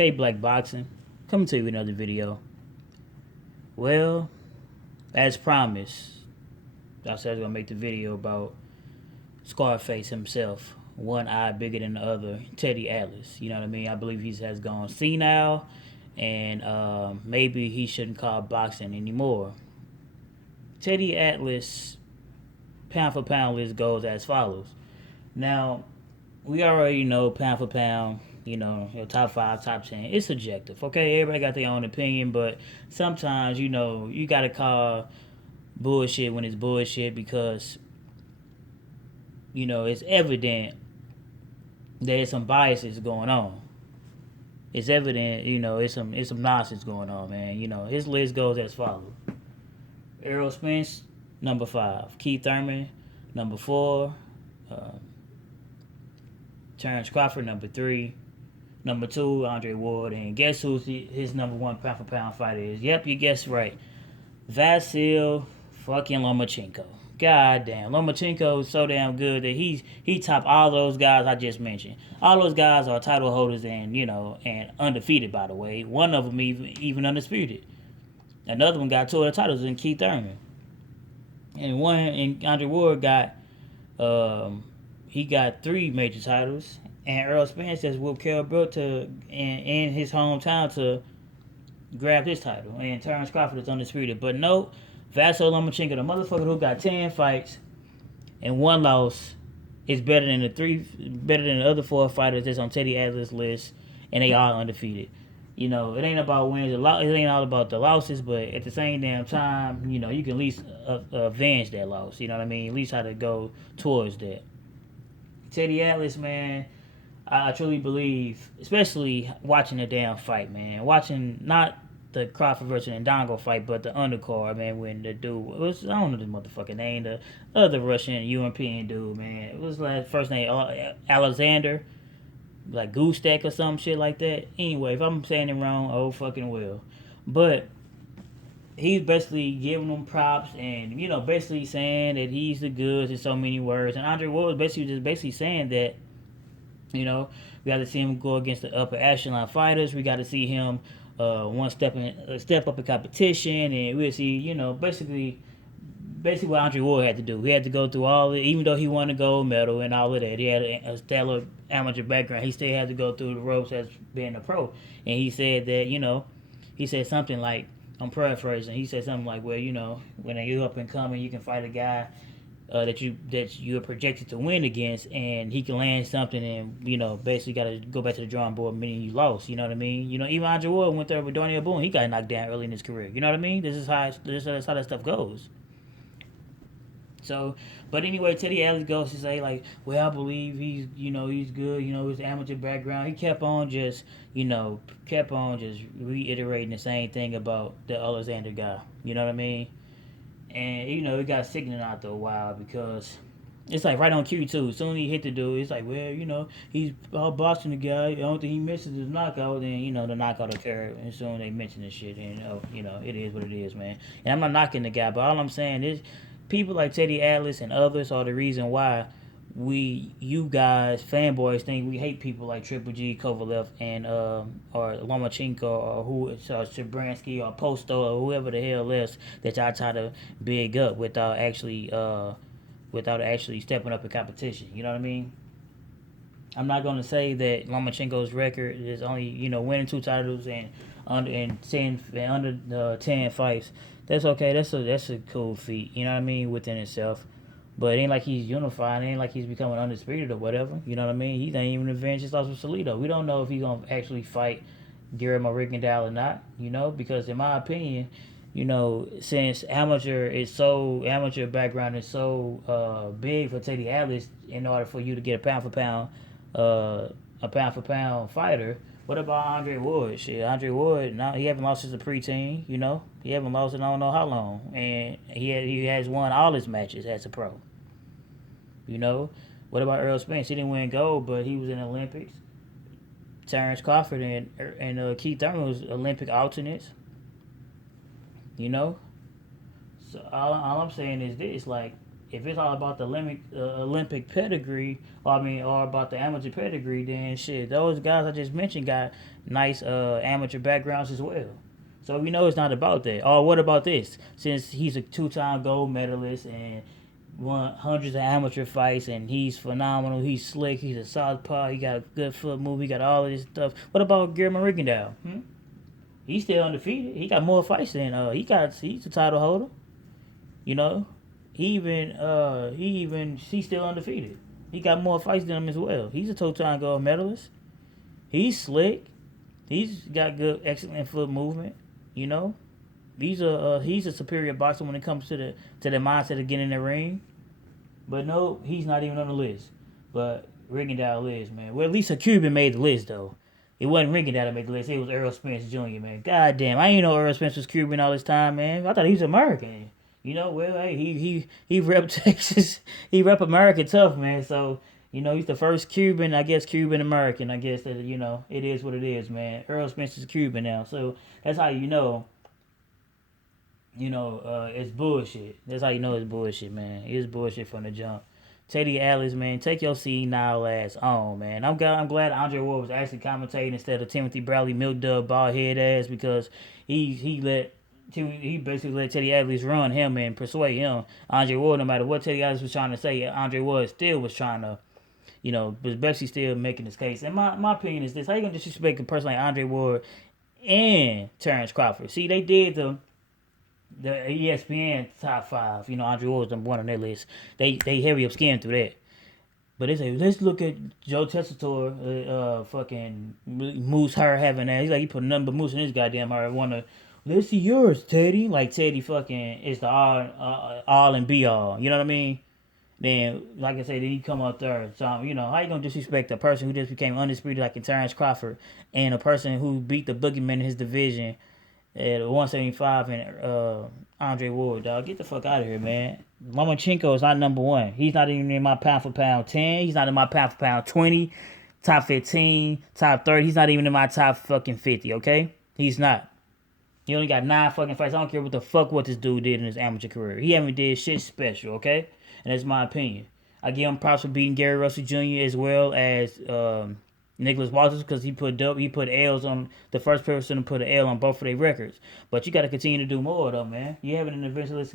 K Black Boxing, coming to you with another video. Well, as promised, I said I was gonna make the video about Scarface himself, one eye bigger than the other, Teddy Atlas. You know what I mean? I believe he has gone senile, and maybe he shouldn't call boxing anymore. Teddy Atlas, pound for pound list goes as follows. Now, we already know pound for pound, your top five, top 10. It's subjective, okay? Everybody got their own opinion, but sometimes, you got to call bullshit when it's bullshit because, it's evident there's some biases going on. It's evident, it's some nonsense going on, man. His list goes as follows. Errol Spence, number 5. Keith Thurman, number 4. Terrence Crawford, number 3. Number 2, Andre Ward. And guess who's his number 1 pound for pound fighter is? Yep, you guessed right. Vasyl fucking Lomachenko. God damn. Lomachenko is so damn good that he topped all those guys I just mentioned. All those guys are title holders and, and undefeated, by the way. One of them even undisputed. Another one got 2 other titles in Keith Thurman. And Andre Ward got he got 3 major titles, and Errol Spence has whooped Kell Brook in his hometown to grab his title, and Terrence Crawford is undisputed. But no, Vasyl Lomachenko, the motherfucker who got 10 fights and 1 loss, is better than the other 4 fighters that's on Teddy Atlas' list, and they all undefeated. It ain't about wins. It ain't all about the losses, but at the same damn time, you can at least avenge that loss. You know what I mean? At least how to go towards that. Teddy Atlas, man, I truly believe, especially watching the damn fight, man. Watching not the Crawford versus Ndongo fight, but the undercard, man, when the dude was, I don't know the motherfucking name, the other Russian European dude, man. It was like first name Alexander, like Gustak or some shit like that. Anyway, if I'm saying it wrong, oh fucking well. But he's basically giving them props and, basically saying that he's the goods in so many words. And Andre Ward was basically saying that, we got to see him go against the upper echelon fighters. We got to see him step up in competition, and we'll see, basically what Andre Ward had to do. He had to go through all it, even though he won a gold medal and all of that. He had a stellar amateur background. He still had to go through the ropes as being a pro. And he said that, he said something like, I'm paraphrasing. He said something like, well, when you're up and coming, you can fight a guy that you're projected to win against, and he can land something, and basically got to go back to the drawing board, meaning you lost. You know what I mean? Even Andre Ward went there with Daniel Boone. He got knocked down early in his career. You know what I mean? This is how that stuff goes. So, but anyway, Teddy Atlas goes to say like, well, I believe he's good. His amateur background. He kept on just reiterating the same thing about the Alexander guy. You know what I mean? And it got sickening after a while because it's like right on cue too. As soon as he hit the dude, it's like, well, he's boxing the guy. The only thing he misses is knockout. Then the knockout occurred, and soon they mention this shit. And it is what it is, man. And I'm not knocking the guy, but all I'm saying is, people like Teddy Atlas and others are the reason why you guys, fanboys, think we hate people like Triple G, Kovalev, and or Lomachenko, or Shabransky, or Posto, or whoever the hell else that y'all try to big up without actually stepping up in competition. You know what I mean? I'm not gonna say that Lomachenko's record is only winning 2 titles and under 10 fights. That's okay. That's a cool feat. You know what I mean, within itself. But it ain't like he's unified. It ain't like he's becoming undisputed or whatever. You know what I mean? He ain't even avenged his loss with Salido. We don't know if he's going to actually fight Guillermo Rigondeaux or not, because in my opinion, since amateur background is so big for Teddy Atlas, in order for you to get a pound for pound fighter, what about Andre Ward? Shit, Andre Ward, now he haven't lost since a preteen, He haven't lost in I don't know how long. And he has won all his matches as a pro. What about Errol Spence? He didn't win gold, but he was in the Olympics. Terrence Crawford and Keith Thurman was Olympic alternates. So all I'm saying is this, like, if it's all about the Olympic pedigree, or about the amateur pedigree, then shit, those guys I just mentioned got nice amateur backgrounds as well. So we know it's not about that. Or what about this? Since he's a two-time gold medalist and won hundreds of amateur fights, and he's phenomenal. He's slick. He's a southpaw. He got a good foot move. He got all of this stuff. What about Guillermo Rigondeaux? He's still undefeated. He got more fights than he's a title holder. You know, he's still undefeated. He got more fights than him as well. He's a two-time gold medalist. He's slick. He's got good, excellent foot movement. You know, he's a superior boxer when it comes to the mindset of getting in the ring. But no, he's not even on the list. But Rigondeaux is, man. Well, at least a Cuban made the list though. It wasn't Rigondeaux that made the list. It was Earl Spence Jr., man. God damn, I ain't know Earl Spence was Cuban all this time, man. I thought he was American. You know, well, hey, he rep Texas. He rep America tough, man. So, you know, he's the first Cuban, I guess, Cuban American. I guess that, you know, it is what it is, man. Earl Spence is Cuban now. So that's how it's bullshit. That's how you know it's bullshit, man. It's bullshit from the jump. Teddy Atlas, man, take your senile ass on, man. I'm glad Andre Ward was actually commentating instead of Timothy Bradley milk dub bald head ass, because he basically let Teddy Atlas run him and persuade him. Andre Ward, no matter what Teddy Atlas was trying to say, Andre Ward still was trying to, but basically still making his case. And my opinion is this: how you gonna disrespect a person like Andre Ward and Terrence Crawford? See, they did the ESPN top five. Andre Ward was number one on their list. They heavy up skin through that. But they say, let's look at Joe Tessitore, fucking Moose her having that. He's like, he put nothing but Moose in his goddamn heart. Let's see yours, Teddy. Like Teddy fucking is the all and be all. You know what I mean? Then, like I said, then he come up third. So, how you gonna disrespect a person who just became undisputed like in Terrence Crawford, and a person who beat the boogeyman in his division at 175 and Andre Ward, dog? Get the fuck out of here, man. Lomachenko is not number one. He's not even in my pound for pound 10. He's not in my pound for pound 20, top 15, top 30. He's not even in my top fucking 50, okay? He's not. He only got 9 fucking fights. I don't care what this dude did in his amateur career. He haven't did shit special, okay? And that's my opinion. I give him props for beating Gary Russell Jr. as well as Nicholas Walters, because he put L's on the first person to put an L on both of their records. But you got to continue to do more though, man. You have an eventualist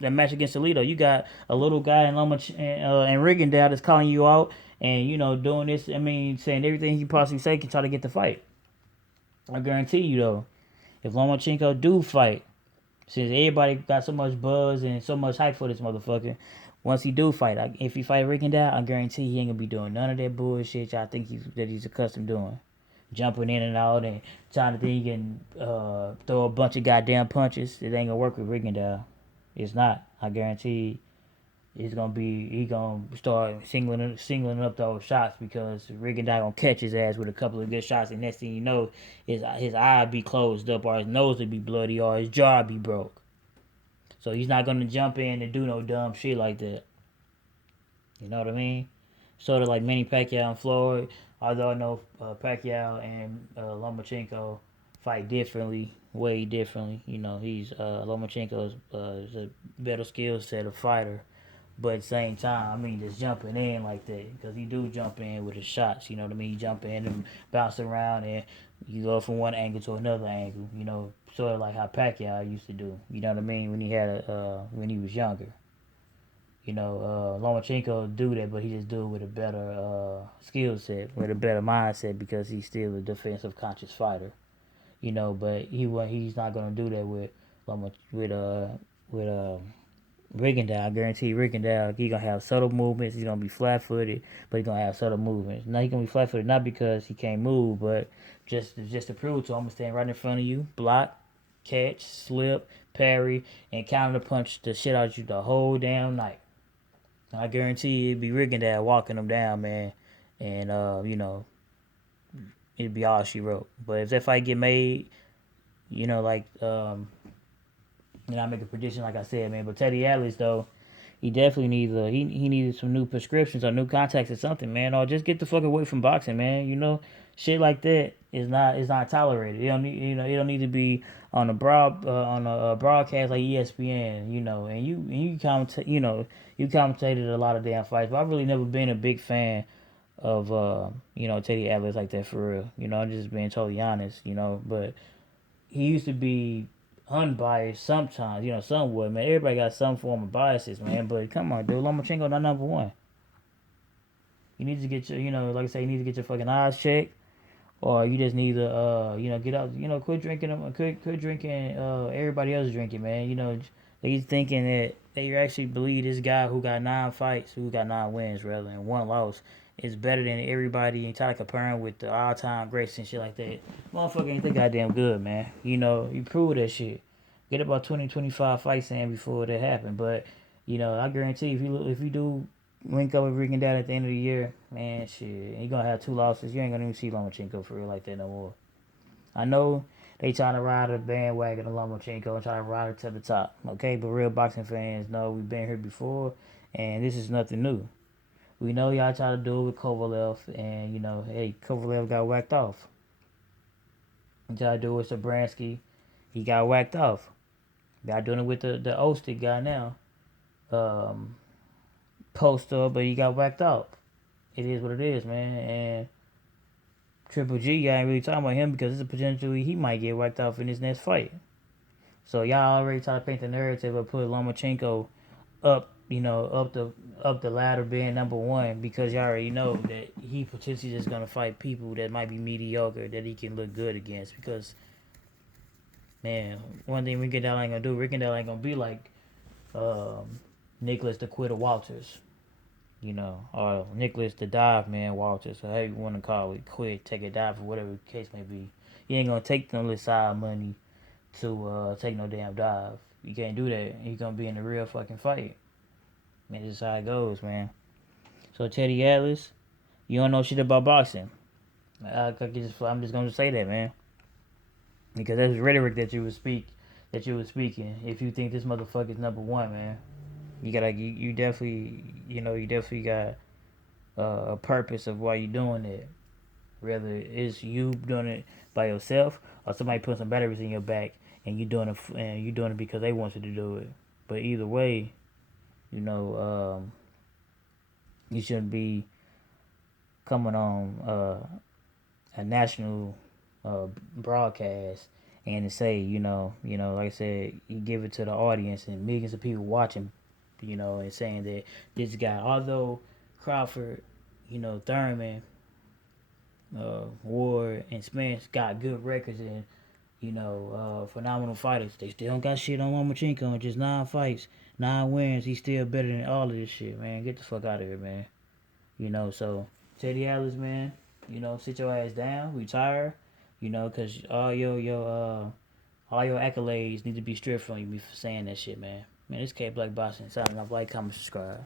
that match against Alito. You got a little guy in and Rigondeaux that's calling you out and doing this. I mean, saying everything he possibly say can try to get the fight. I guarantee you though, if Lomachenko do fight, since everybody got so much buzz and so much hype for this motherfucker, once he do fight, if he fight Rigondeaux, I guarantee he ain't gonna be doing none of that bullshit y'all think he's accustomed doing. Jumping in and out and trying to think and throw a bunch of goddamn punches. It ain't gonna work with Rigondeaux. It's not. I guarantee he gonna start singling up those shots, because Rigondeaux gonna catch his ass with a couple of good shots, and next thing you know, his eye be closed up, or his nose will be bloody, or his jaw be broke. So he's not gonna jump in and do no dumb shit like that. You know what I mean? Sort of like Manny Pacquiao and Floyd. Although I know Pacquiao and Lomachenko fight differently, way differently. He's Lomachenko is a better skill set of fighter. But at the same time, I mean, just jumping in like that, because he do jump in with his shots. You know what I mean? You jump in and bounce around, and you go from one angle to another angle. Sort of like how Pacquiao used to do. You know what I mean? When he was younger. Lomachenko do that, but he just do it with a better skill set, with a better mindset, because he's still a defensive conscious fighter. But he's not gonna do that with Rigondeaux. I guarantee Rigondeaux, he's gonna have subtle movements. He's gonna be flat-footed, but he's gonna have subtle movements. Now he's gonna be flat-footed not because he can't move, but just to prove to him, I'm gonna stand right in front of you, block, catch, slip, parry, and counter punch the shit out of you the whole damn night. I guarantee it'd be Rigondeaux walking him down, man, and it'd be all she wrote. But if that fight get made, and I make a prediction, like I said, man. But Teddy Atlas, though, he definitely needs he needed some new prescriptions or new contacts or something, man. Or just get the fuck away from boxing, man. Shit like that. It's not tolerated. It don't need it don't need to be on a broadcast like ESPN. And you commentate. You commentated a lot of damn fights, but I've really never been a big fan of Teddy Atlas like that for real. I'm just being totally honest. But he used to be unbiased sometimes. Somewhat, man. Everybody got some form of biases, man. But come on, dude, Lomachenko not number one. You need to get your, like I say, you need to get your fucking eyes checked, or you just need to, get out, quit drinking them, quit drinking, everybody else drinking, man. They thinking that you actually believe this guy who got 9 fights, who got 9 wins rather, and 1 loss, is better than everybody, and try to compare him with the all-time greats and shit like that. Motherfucker ain't that goddamn good, man. You prove that shit. Get about 20, 25 fights in before that happen, but I guarantee if you do link up with Rick and Dad at the end of the year, man, shit, he gonna have 2 losses. You ain't gonna even see Lomachenko for real like that no more. I know they trying to ride a bandwagon of Lomachenko and try to ride it to the top, okay? But real boxing fans know we've been here before, and this is nothing new. We know y'all try to do it with Kovalev, and hey, Kovalev got whacked off. You try to do it with Sabransky, he got whacked off. Got doing it with the Ostic guy now. Um, Poster, but he got whacked off. It is what it is, man. And Triple G, I ain't really talking about him because it's a potentially he might get whacked off in his next fight. So y'all already try to paint the narrative of put Lomachenko up, up the ladder being number one because y'all already know that he potentially is gonna fight people that might be mediocre that he can look good against. Because man, one thing Rick and Dell ain't gonna do, Rick and Dell ain't gonna be like Nicholas the Quitter Walters. Or Nicholas the Dive Man Walters, or however you want to call it, quit, take a dive, or whatever the case may be. You ain't gonna take no little side money to take no damn dive. You can't do that. You're gonna be in a real fucking fight. Man, this is how it goes, man. So Teddy Atlas, you don't know shit about boxing. I'm just gonna say that, man, because that's rhetoric that you were speaking. If you think this motherfucker's number one, man, you definitely, you definitely got a purpose of why you doing it. Whether it's you doing it by yourself or somebody putting some batteries in your back and you doing it because they want you to do it. But either way, you shouldn't be coming on a national broadcast and to say, like I said, you give it to the audience and millions of people watching, and saying that this guy, although Crawford, Thurman, Ward, and Spence got good records and phenomenal fighters, they still don't got shit on Lomachenko and just 9 fights, 9 wins. He's still better than all of this shit, man. Get the fuck out of here, man. So Teddy Atlas, man, sit your ass down, retire, cause all your accolades need to be stripped from you for saying that shit, man. Man, this K Black Boxing signing off. Like, comment, subscribe.